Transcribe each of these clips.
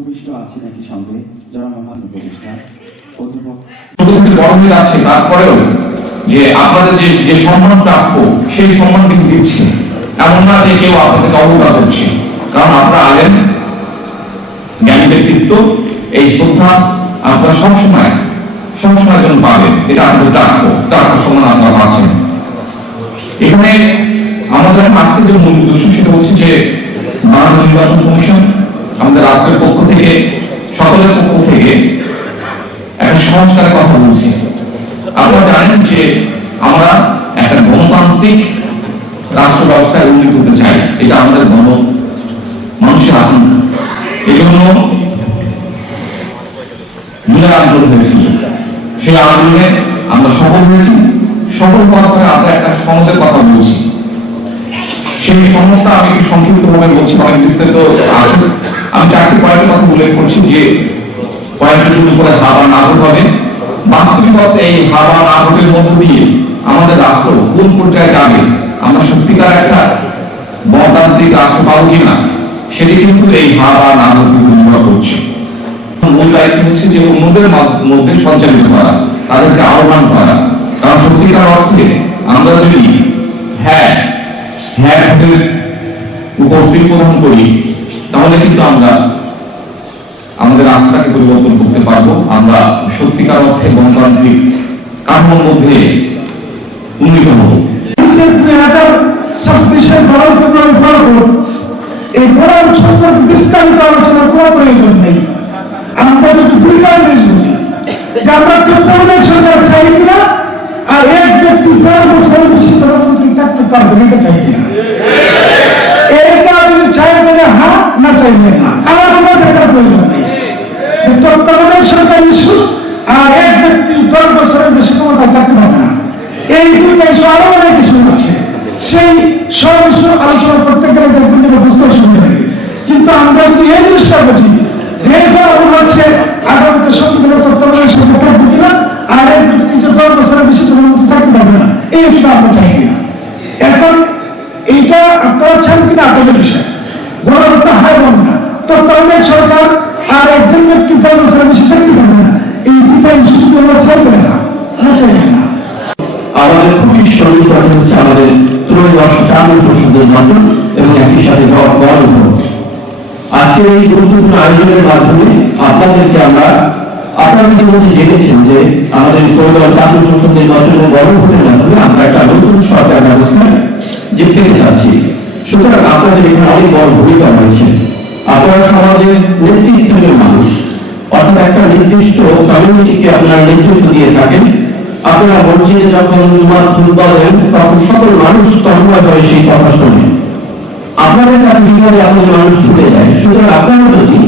উপবিষ্ট আছেন যাচ্ছে তারপরেও যে আপনাদের যে সম্মান প্রাপ্য, সেই সম্মান কিন্তু দিচ্ছে। এমন না যে কেউ আপনাদেরকে অবজ্ঞা করছে। কারণ আপনারা আলেন জ্ঞানী ব্যক্তিত্ব এই শ্রদ্ধা আপনারা সবসময় সবসময় যেন পাবেন। এটা আপনাদের প্রাপ্য প্রাপ্য সম্মান আপনারা পাচ্ছেন এখানে আমাদের আজকে যে মূল উদ্দেশ্য, সেটা হচ্ছে যে বাংলাদেশ নির্বাচন কমিশন আমাদের রাষ্ট্রের পক্ষ থেকে, সকলের পক্ষ থেকে একটা সংস্কারের কথা বলছি। আপনারা জানেন যে আমরা একটা গণতান্ত্রিক রাষ্ট্র ব্যবস্থায় উন্নীত হতে চাই, এটা আমাদের গণ মানুষের আকাঙ্ক্ষা এই জন্য জুলাই আন্দোলন হয়েছিল সেই আন্দোলনে আমরা সফল হয়েছি। সফল হওয়ার পরে আমরা একটা সমাজের কথা বলছি। সেই সনদটা আমি একটু সংক্ষিপ্ত ভাবে বলছি, অনেক বিস্তারিত আছে। আমি চারটি পয়েন্টের কথা উল্লেখ করছি যে পয়েন্টগুলোর উপরে হাওয়া না হবে। বাস্তবিকতা এই হাওয়া না হবের মধ্য দিয়ে আমাদের রাষ্ট্র কোন পর্যায়ে যাবে? আমরা সত্যিকার একটা গণতান্ত্রিক রাষ্ট্র পাবো কিনা, সেটি কিন্তু এই হাওয়া না হবে নির্ভর করছে। মূল দায়িত্ব হচ্ছে যে অন্যদের মধ্যে সঞ্চালিত করা, তাদেরকে আহ্বান করা। কারণ সত্যিকার অর্থে আমরা যদি হ্যাঁ হ্যাঁ উপস্থিত প্রদান করি তাহলে কিন্তু আমরা আমাদের রাস্তাকে পরিবর্তন করতে পারব। আমরা সত্যিকার অর্থে গণতান্ত্রিক কাঠামোর মধ্যে উন্নীত হব। এই কোনো নেই। আমরা চাই কিনা, আর এক ব্যক্তি প্রধানমন্ত্রী থাকতে এটা চাই কিনা এইটা যদি চাই তাহলে না। চাইলে কোনো দেখার প্রয়োজন নেই। তত্ত্বাবধায়ক সরকার ইস্যু আর এক ব্যক্তি দশ বছরের বেশি পারবে না। আরও থাকবে এক ব্যক্তি যে দশ বছরের বেশি প্রধানমন্ত্রী থাকতে পারবে না, এই ইস্যুটা আমরা চাই এখন এইটা আপনারা চান কিনা, আপনাদের বিষয়। আমাদের খুবই সঙ্গী কথা হচ্ছে আমাদের ত্রয়োদশ চালু সংসদের নির্বাচন এবং একই সাথে আজকের এই গুরুত্বপূর্ণ আয়োজনের মাধ্যমে আপনাদেরকে আমরা আপনারা ইতিমধ্যে জেনেছেন যে আমাদের ত্রয়োদশ চালু মাধ্যমে আমরা একটা নতুন সরকার ব্যবস্থায় জিততে যাচ্ছি সুতরাং আপনাদের এখানে অনেক বড় ভূমিকা রয়েছে। আপনারা সমাজের নেতৃস্থানীয় মানুষ। অর্থাৎ একটা নির্দিষ্ট কমিউনিটিকে আপনারা নেতৃত্ব দিয়ে থাকেন। আপনারা মসজিদে যখন জুমার খুতবা দেন তখন সকল মানুষ তন্ময় হয়ে সেই কথা শোনে। আপনাদের কাছে বিকালে আপনাদের মানুষ ছুটে যায়। সুতরাং আপনারা যদি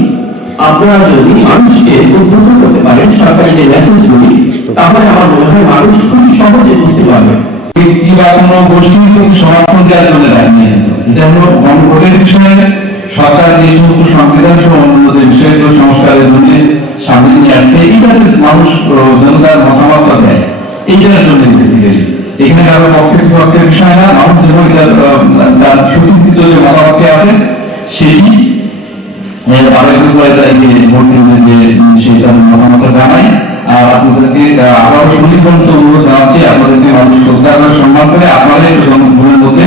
আপনারা যদি মানুষকে উদ্বুদ্ধ করতে পারেন সরকারের যে মেসেজগুলি তাহলে আমার মনে হয় মানুষ খুবই সহজে বুঝতে পারবে। ব্যক্তি বা কোনো গোষ্ঠীর প্রতি সমর্থন দেওয়ার জন্য দাঁড়িয়ে এটা গণভোটের বিষয়ে। সরকার যে সমস্ত সংবিধান সহ অন্য বিষয়গুলো সংস্কারের জন্য সামনে নিয়ে আসছে এইটাতে মানুষ আহ, জনতার মতামত দেয়। এইটার জন্য বেসিক্যালি এখানে কারও পক্ষের বিপক্ষের বিষয় না, মানুষ যেভাবে তার সুচিন্তিত যে মতামতটি আছে, সেটি আপনাদেরকে মানুষ শ্রদ্ধা সম্মান করে আপনাদের মধ্যে